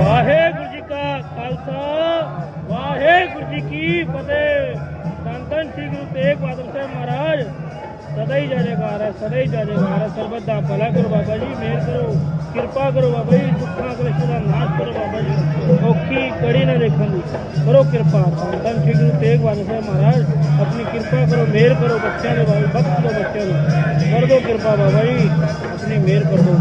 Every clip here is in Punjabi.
ਵਾਹਿਗੁਰੂ ਜੀ ਕਾ ਖਾਲਸਾ, ਵਾਹਿਗੁਰੂ ਜੀ ਕੀ ਫਤਿਹ। ਧੰਨ ਸ੍ਰੀ ਗੁਰੂ ਤੇਗ ਬਹਾਦਰ ਸਾਹਿਬ ਮਹਾਰਾਜ, ਸਦਾ ਹੀ ਜੈ ਜੈਕਾਰ ਹੈ, ਸਦਾ ਹੀ ਜੈਕਾਰ ਹੈ। ਸਰਬੱਤ ਦਾ ਭਲਾ ਕਰੋ ਬਾਬਾ ਜੀ, ਮਿਹਰ ਕਰੋ, ਕਿਰਪਾ ਕਰੋ ਬਾਬਾ ਜੀ, ਦੁੱਖਾਂ ਕਲੇਸ਼ਾਂ ਦਾ ਨਾਸ਼ ਕਰੋ ਬਾਬਾ ਜੀ। ਔਖੀ ਕੜੀ ਨਾ ਦੇਖਣ ਦੀ, ਕਰੋ ਕਿਰਪਾ। ਧੰਨ ਸ੍ਰੀ ਗੁਰੂ ਤੇਗ ਬਹਾਦਰ ਸਾਹਿਬ ਮਹਾਰਾਜ, ਆਪਣੀ ਕਿਰਪਾ ਕਰੋ, ਮਿਹਰ ਕਰੋ ਬੱਚਿਆਂ ਦੇ ਬਾਬਾ ਬਖਸ਼ ਦਿਓ ਬੱਚਿਆਂ ਨੂੰ। ਕਰ ਦਿਓ ਕਿਰਪਾ ਬਾਬਾ ਜੀ, ਆਪਣੀ ਮਿਹਰ ਕਰ ਦਿਓ।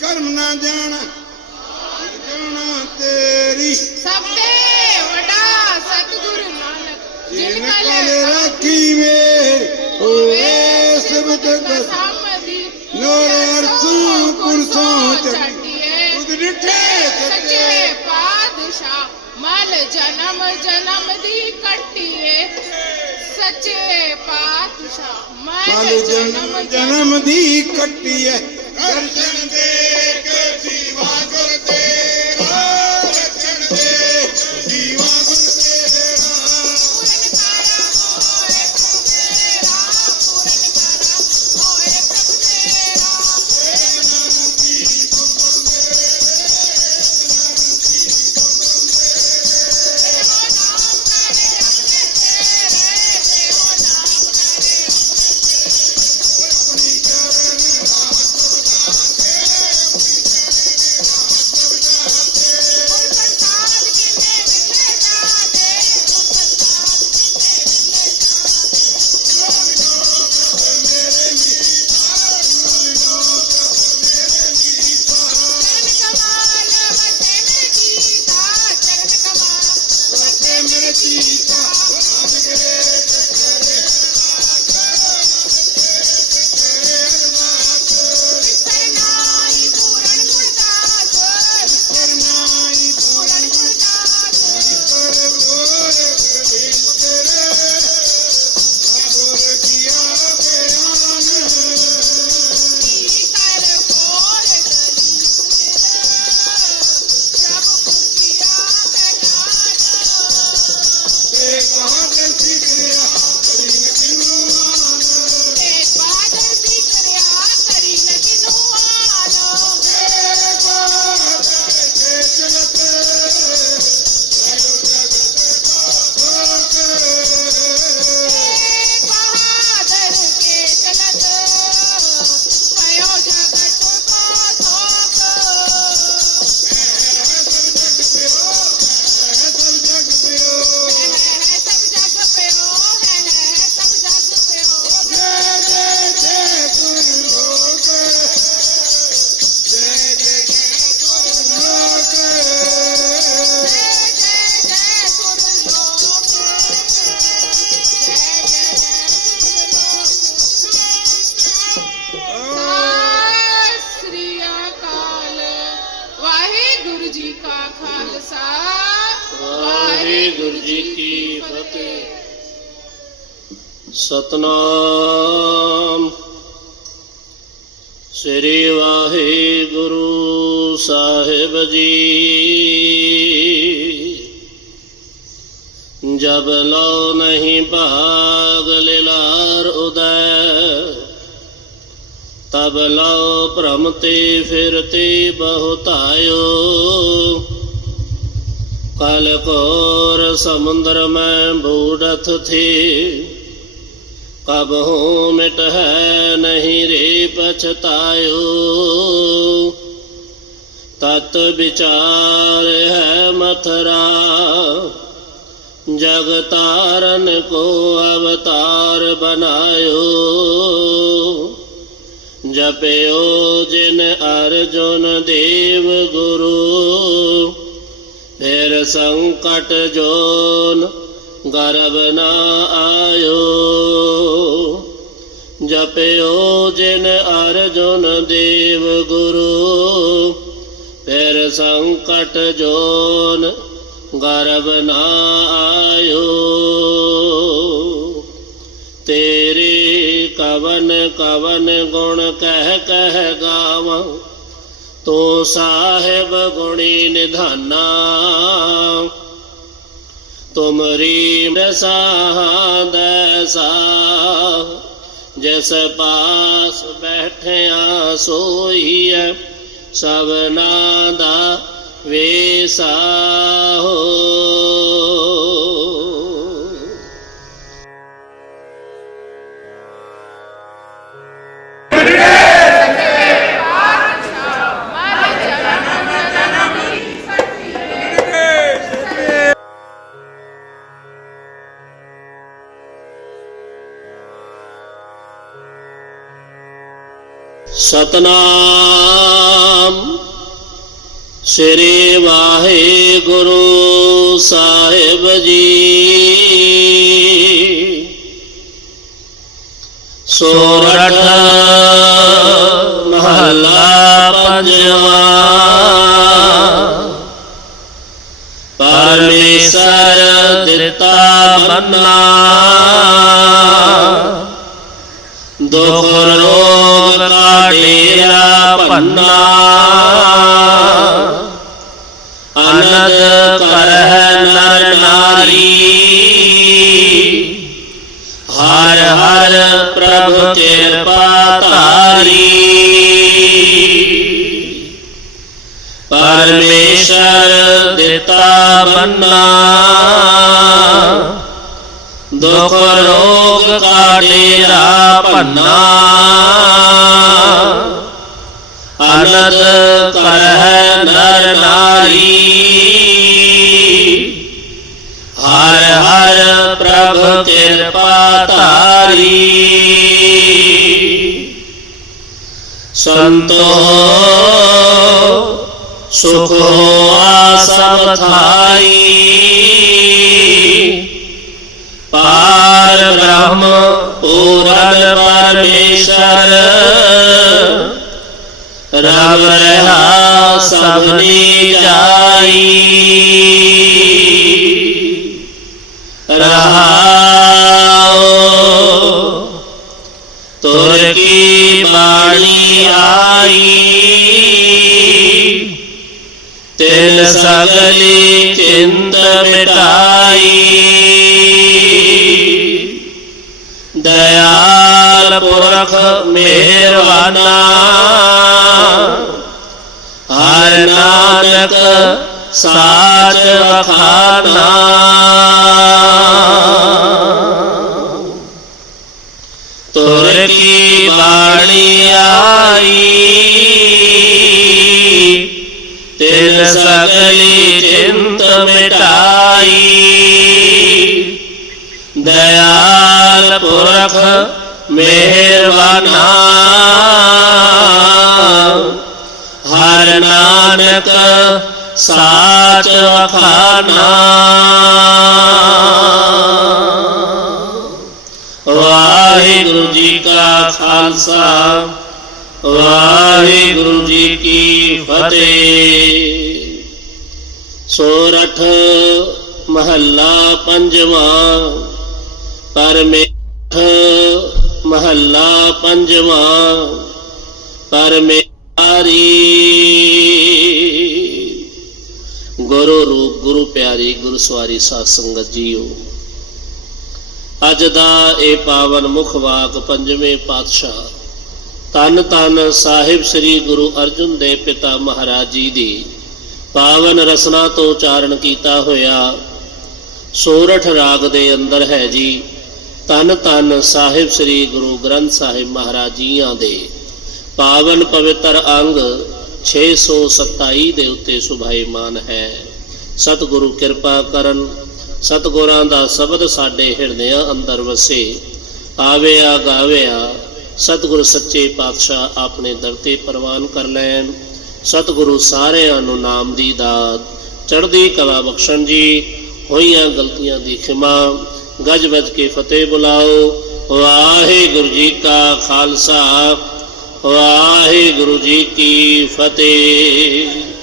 ਕਰਮ ਨਾ ਜਾਣਾ ਜਾਣਾ ਤੇਰੀ। ਸਭ ਤੇ ਵੱਡਾ ਸਤਿਗੁਰ ਨਾਨਕ ਜਿਨ ਜਿਨ ਕਲ ਕਲ ਰੱਖੀ ਵੇ ਹੋਵੇ ਸਬਦ ਦਸ ਸਾਮਦੀ ਨੋਰ ਅਰਸੂ ਪੁਰਸੋਂ ਚੱਕੀ ਚਾਟੀਏ ਤੁਧ ਡਿਠੇ ਸੱਚੇ ਸੱਚੇ। ਪਾਤਸ਼ਾਹ ਮਲ ਜਨਮ ਜਨਮ ਦੀ ਕੱਟੀਏ ਸੱਚੇ ਪਾਤਸ਼ਾਹ। ਜਨਮ ਜਨਮ ਜਨਮ ਦੀ ਕੱਟੀ ਹੈ। ਦਰਸ਼ਨ ਦੇ ਸ੍ਰੀ ਵਾਹਿਗੁਰੂ ਸਾਹਿਬ ਜੀ। ਜਬ ਲੋ ਨਹੀਂ ਭਾਗ ਲਿਲਾਰ ਉਦੈ, ਤਬ ਲੋ ਭ੍ਰਮ ਤੇ ਫਿਰ ਤੇ ਬਹੁਤਾਇਓ। ਕਲ ਕੋਰ ਸਮੁੰਦਰ ਮੈਂ ਬੂੜਤ ਥੀ ਕਬਹੂ ਮਿਟ ਹੈ ਨਹੀਂ ਰੇ ਪਛਤਾਇਓ ਤਤ ਵਿਚਾਰ ਹੈ ਮਥਰਾ ਜਗਤਾਰਨ ਕੋ ਅਵਤਾਰ ਬਨਾਇਓ ਜਪਿਓ ਜਿਨ ਅਰਜੁਨ ਦੇਵ ਗੁਰੂ ਫਿਰ ਸੰਕਟ ਜੋਨ ਗਰਬ ਨਾ ਆਇਓ। ਜਪਿਓ ਜਿਨ ਅਰਜੁਨ ਦੇਵ ਗੁਰੂ, ਫਿਰ ਸੰਕਟ ਜੋਨ ਗਰਬ ਨਾ ਆਇਓ। ਤੇਰੇ ਕਵਨ ਕਵਨ ਗੁਣ ਕਹਿ ਕਹਿ ਗਾਵਾਂ, ਤੂੰ ਸਾਹਿਬ ਗੁਣੀ ਨਿਧਾਨਾ। ਤੁਮਰੀ ਦਸਾਦਸਾ ਜਿਸ ਪਾਸ ਬੈਠਿਆ ਸੋਈਐ ਸਭਨਾ ਦਾ ਵੇਸਾ ਹੋ। ਸਤਨਾਮ। ਸ੍ਰੀ ਵਾਹਿਗੁਰੂ ਸਾਹਿਬ ਜੀ। ਸੋਰਠ ਮਹੱਲਾ ਪੰਜਵਾ। ਪਰਮੇਸ਼ਰ ਦਿੱਤਾ ਬੰਨਾ। ਦੁਖ ਰੋ ਡੇਰਾ ਪੰਨਾ ਅਨੰਦ ਕਰਹਿ ਨਰ ਨਾਰੀ। ਹਰ ਹਰ ਪ੍ਰਭ ਕਿਰਪਾ ਧਾਰੀ। ਪਰਮੇਸ਼ਰ ਦਿੱਤਾ ਬੰਨਾ ਦੁਖ ਰੋਗ ਕਾ ਡੇਰਾ ਪੰਨਾ ਅਨੰਦ ਕਰਹਿ ਨਰ ਨਾਰੀ। ਹਰ ਹਰ ਪ੍ਰਭ ਕਿਰਪਾ ਧਾਰੀ। ਸੰਤੋ, ਸੁਖ ਹੋਆ ਸਭ ਥਾਈ। ਪਾਰ ਬ੍ਰਹਮ ਪੂਰਨ ਪਰਮੇਸ਼ਰ। ਰਵ ਰਹਾ ਸਭਨੀ ਜਾਈ। ਰਹਾਉ ਤੁਰ ਕੀ ਬਾਣੀ ਆਈ। ਤਿਲ ਸਗਲੀ ਚਿੰਤ ਮਿਟਾਈ। ਦਇਆਲ ਪੁਰਖ ਮਿਹਰਵਾਨਾ ਨਾਨਕ ਸਾਚ ਵਖਾਨਾ। ਤੁਰ ਕੀ ਬਾਣੀ ਆਈ? ਤਿਲ ਸਗਲੀ ਚਿੰਤ ਮਿਟਾਈ। ਦਇਆਲ ਪੁਰਖ ਮਿਹਰਬਾਨਾ ਨਾਨਕ, ਸਾਚ ਵਖਾਨਾ ਵਾਹਿਗੁਰੂ ਜੀ ਕਾ ਖਾਲਸਾ, ਵਾਹਿਗੁਰੂ ਜੀ ਕੀ ਫਤਿਹ। ਸੋਰਠ ਮਹੱਲਾ ਪੰਜਵਾਂ ਪਰਮੇਠ ਮਹੱਲਾ ਪੰਜਵਾਂ, ਪਰਮੇ ਪਰਮੇਹਾਰੀ ਗੁਰੂ ਰੂਪ, ਗੁਰੂ ਪਿਆਰੀ, ਗੁਰੂ ਸਵਾਰੀ ਸਾਧ ਸੰਗਤ ਜੀਓ। ਅੱਜ ਦਾ ਇਹ ਪਾਵਨ ਮੁਖ ਵਾਕ ਪੰਜਵੇਂ ਪਾਤਸ਼ਾਹ ਤਨ ਤਨ ਸਾਹਿਬ ਸ੍ਰੀ ਗੁਰੂ ਅਰਜਨ ਦੇ ਪਿਤਾ ਮਹਾਰਾਜ ਜੀ ਦੀ ਪਾਵਨ ਰਸਨਾ ਤੋਂ ਉਚਾਰਨ ਕੀਤਾ ਹੋਇਆ ਸੋਰਠ ਰਾਗ ਦੇ ਅੰਦਰ ਹੈ ਜੀ ਤਨ ਤਨ ਸਾਹਿਬ ਸ੍ਰੀ ਗੁਰੂ ਗ੍ਰੰਥ ਸਾਹਿਬ ਮਹਾਰਾਜ ਜੀਆਂ ਦੇ। ਪਾਵਨ ਪਵਿੱਤਰ ਅੰਗ 627 ਦੇ ਉੱਤੇ ਸੁਭਾਈਮਾਨ ਹੈ। ਸਤਿਗੁਰੂ ਕਿਰਪਾ ਕਰਨ, ਸਤਿਗੁਰਾਂ ਦਾ ਸ਼ਬਦ ਸਾਡੇ ਹਿਰਦਿਆਂ ਅੰਦਰ ਵਸੇ। ਆਵਿਆ ਗਾਵਿਆ, ਸਤਿਗੁਰ ਸੱਚੇ ਪਾਤਸ਼ਾਹ ਆਪਣੇ ਦਰ ਤੇ ਪ੍ਰਵਾਨ ਕਰ ਲੈਣ। ਸਤਿਗੁਰੂ ਸਾਰਿਆਂ ਨੂੰ ਨਾਮ ਦੀ ਦਾਤ। ਚੜ੍ਹਦੀ ਕਲਾ ਬਖਸ਼ਣ ਜੀ, ਹੋਈਆਂ ਗਲਤੀਆਂ ਦੀ ਖਿਮਾ। ਗੱਜ ਵੱਜ ਕੇ ਫਤਿਹ ਬੁਲਾਓ। ਵਾਹਿਗੁਰੂ ਜੀ ਕਾ ਖਾਲਸਾ। ਵਾਹਿਗੁਰੂ ਜੀ ਕੀ ਫਤਿਹ।